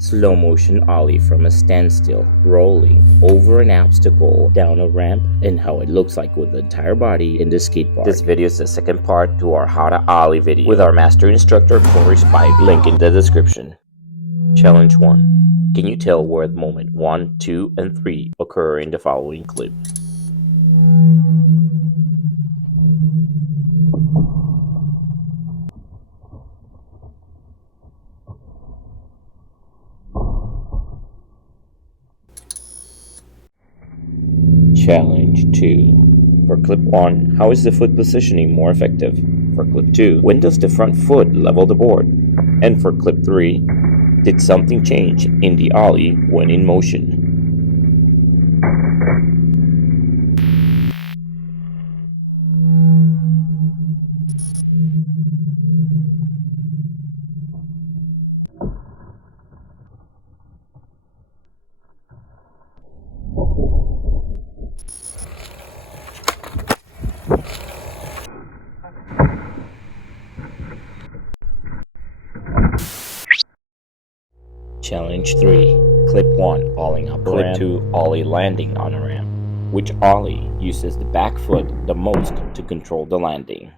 Slow motion ollie from a standstill, rolling over an obstacle, down a ramp, and how it looks like with the entire body in the skateboard. This video is the second part to our how to ollie video with our master instructor Corey Spivey, link in the description. Challenge 1. Can you tell where the moment 1, 2, and 3 occur in the following clip? Challenge 2. For clip 1, how is the foot positioning more effective? For clip 2, when does the front foot level the board? And for clip 3, did something change in the ollie when in motion? Challenge 3. Clip 1, ollieing up a ramp. Clip 2, ollie landing on a ramp. Which ollie uses the back foot the most to control the landing?